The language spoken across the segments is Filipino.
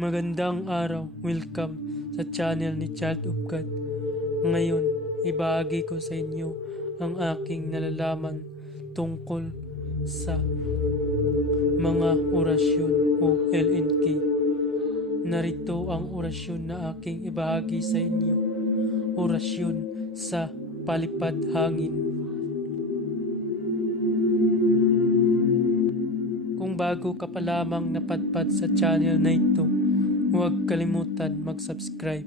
Magandang araw, welcome sa channel ni Child of God. Ngayon, ibahagi ko sa inyo ang aking nalalaman tungkol sa mga orasyon o LNK. Narito ang orasyon na aking ibahagi sa inyo. Orasyon sa palipad hangin. Kung bago ka pa lamang napadpad sa channel na ito, huwag kalimutan mag-subscribe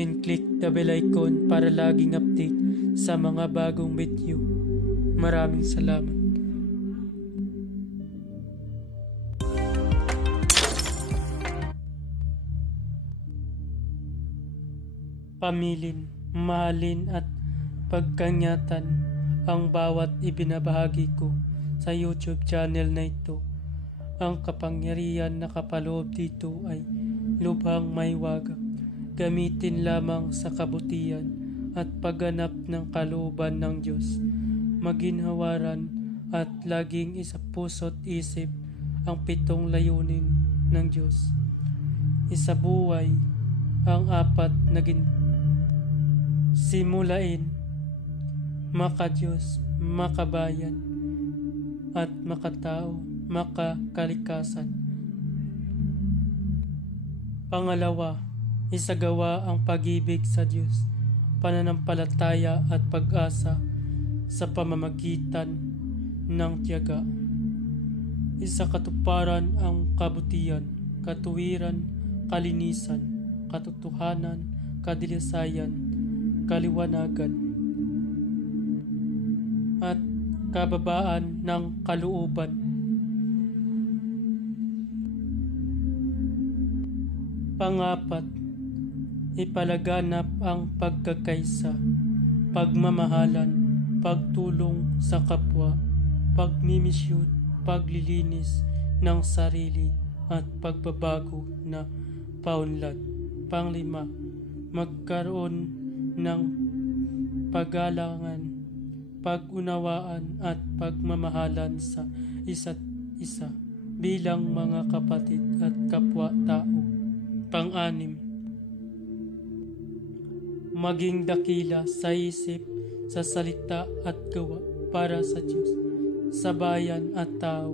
and click the bell icon para laging update sa mga bagong video. Maraming salamat. Pamilin, mahalin at pagkanyatan ang bawat ibinabahagi ko sa YouTube channel na ito. Ang kapangyarihan na kapaloob dito ay lubhang maiwaga. Gamitin lamang sa kabutihan at pagganap ng kalooban ng Diyos. Maginhawaran at laging isa puso't isip ang 7 layunin ng Diyos. Isabuhay ang 4 na simulain, makadiyos, makabayan, at makatao, makakalikasan. Pangalawa, isagawa ang pag-ibig sa Diyos, pananampalataya at pag-asa sa pamamagitan ng tiyaga. Isakatuparan ang kabutihan, katuwiran, kalinisan, katotohanan, kadilisayan, kaliwanagan, at kababaan ng kalooban. Pang-4, ipalaganap ang pagkakaisa, pagmamahalan, pagtulong sa kapwa, pagmimisyon, paglilinis ng sarili at pagbabago na paunlad. Pang-5, magkaroon ng paggalangan, pag-unawaan at pagmamahalan sa isa't isa bilang mga kapatid at kapwa-tao. Pang-6, maging dakila sa isip, sa salita at gawa para sa Diyos, sa bayan at tao.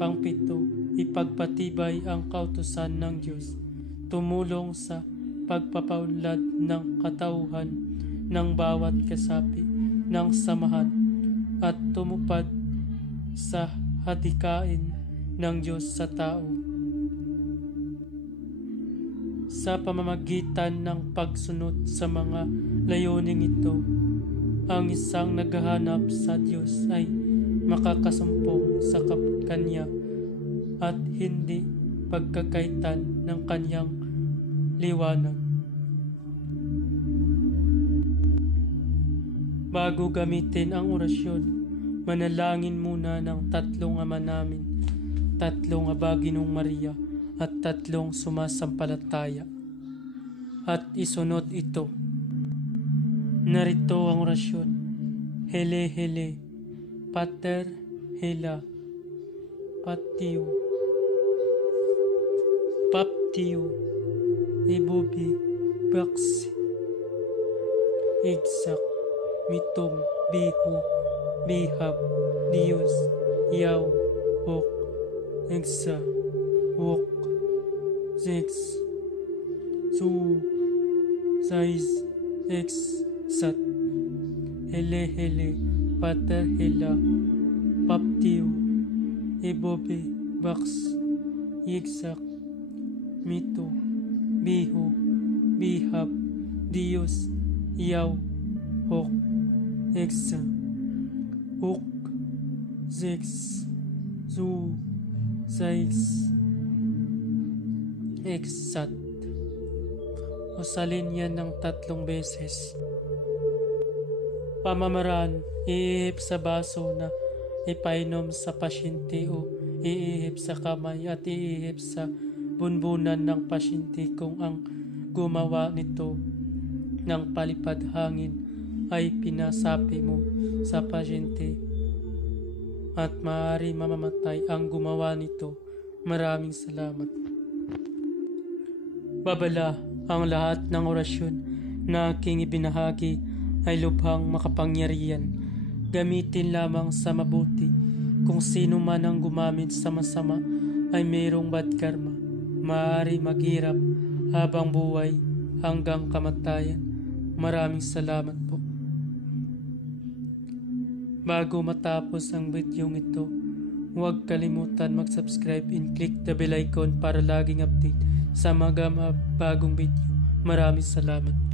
Pang-7, ipagpatibay ang kautusan ng Diyos, tumulong sa pagpapaunlad ng katauhan ng bawat kasapi ng samahan at tumupad sa hadikain ng Diyos sa tao. Sa pamamagitan ng pagsunod sa mga layuning ito, ang isang naghahanap sa Diyos ay makakasumpong sa Kanya at hindi pagkakaitan ng Kanyang liwanag. Bago gamitin ang orasyon, manalangin muna ng 3 Ama namin, 3 Aba Ginoong Maria, at 3 sumasampalataya. At isunod ito. Narito ang orasyon. Hele hele, pater hela, patio, paptio, ibubi, baksi, igsak, mitom, biho, bihab, Diyos, yaw, ok, egsa, wok, six, su, sais, ex, sat, hele hele, pater hela, paptio, ibobe, baks, yigsak, mito, biho, bihab, Diyos, yaw, ok, egsa, ok, six, su, sais, exat. Usalin yan ng 3 beses. Pamamaraan, iihip sa baso na ipainom sa pasyente o iihip sa kamay at iihip sa bunbunan ng pasyente kung ang gumawa nito ng palipad hangin ay pinasapi mo sa pasyente at maaari mamamatay ang gumawa nito. Maraming salamat. Babala, ang lahat ng orasyon na aking ibinahagi ay lubhang makapangyarihan. Gamitin lamang sa mabuti. Kung sino man ang gumamit sa masama ay mayroong bad karma. Maaari maghirap habang buhay hanggang kamatayan. Maraming salamat po. Bago matapos ang videong ito, huwag kalimutan mag-subscribe and click the bell icon para laging update sa mga bagong video. Maraming salamat.